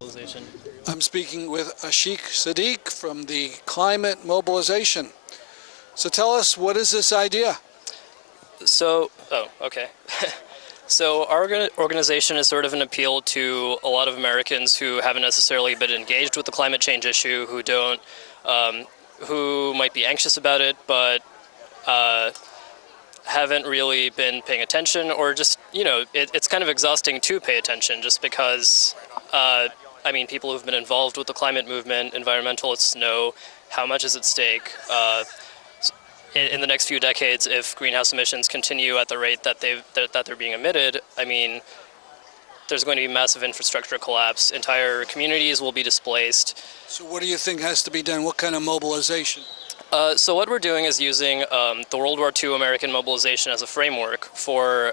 Mobilization. I'm speaking with Ashik Sadiq from the Climate Mobilization. So tell us, what is this idea? Okay. So our organization is sort of an appeal to a lot of Americans who haven't necessarily been engaged with the climate change issue, who might be anxious about it, but haven't really been paying attention, or just, it's kind of exhausting to pay attention just because, people who've been involved with the climate movement, environmentalists know how much is at stake. In the next few decades, if greenhouse emissions continue at the rate that they're being emitted, there's going to be massive infrastructure collapse. Entire communities will be displaced. So what do you think has to be done? What kind of mobilization? So what we're doing is using the World War II American mobilization as a framework for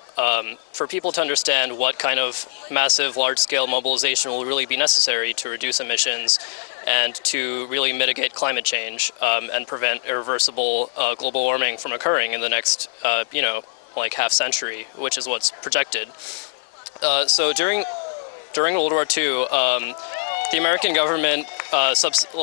people to understand what kind of massive, large-scale mobilization will really be necessary to reduce emissions and to really mitigate climate change and prevent irreversible global warming from occurring in the next, half century, which is what's projected. So during World War II, the American government subsidized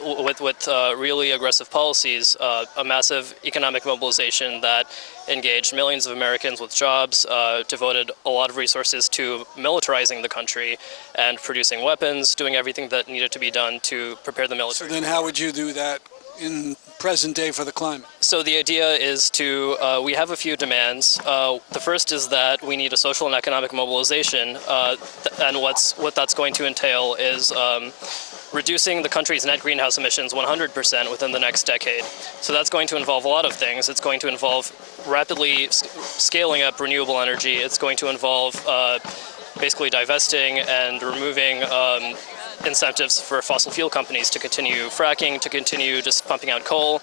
with really aggressive policies, a massive economic mobilization that engaged millions of Americans with jobs, devoted a lot of resources to militarizing the country and producing weapons, doing everything that needed to be done to prepare the military. So then how would you do that in present day for the climate? So the idea is we have a few demands. The first is that we need a social and economic mobilization, and what that's going to entail is reducing the country's net greenhouse emissions 100% within the next decade. So that's going to involve a lot of things. It's going to involve rapidly scaling up renewable energy. It's going to involve basically divesting and removing incentives for fossil fuel companies to continue fracking, to continue just pumping out coal,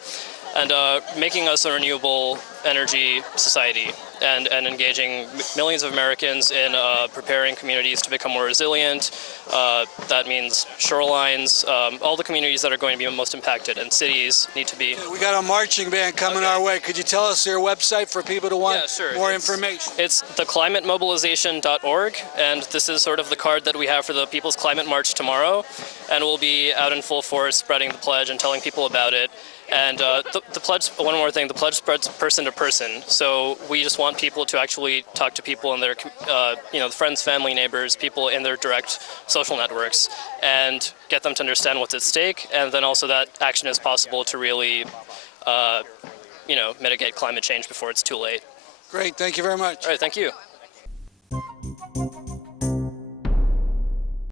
and making us a renewable energy society, and engaging millions of Americans in preparing communities to become more resilient. That means shorelines, all the communities that are going to be most impacted, and cities need to be. We got a marching band coming our way. Could you tell us your website for people to want more information? It's theclimatemobilization.org, and this is sort of the card that we have for the People's Climate March tomorrow, and we'll be out in full force spreading the pledge and telling people about it. And the pledge, one more thing, the pledge spreads person to person. So we just want people to actually talk to people in their, friends, family, neighbors, people in their direct social networks, and get them to understand what's at stake. And then also that action is possible to really, mitigate climate change before it's too late. Great. Thank you very much. All right. Thank you.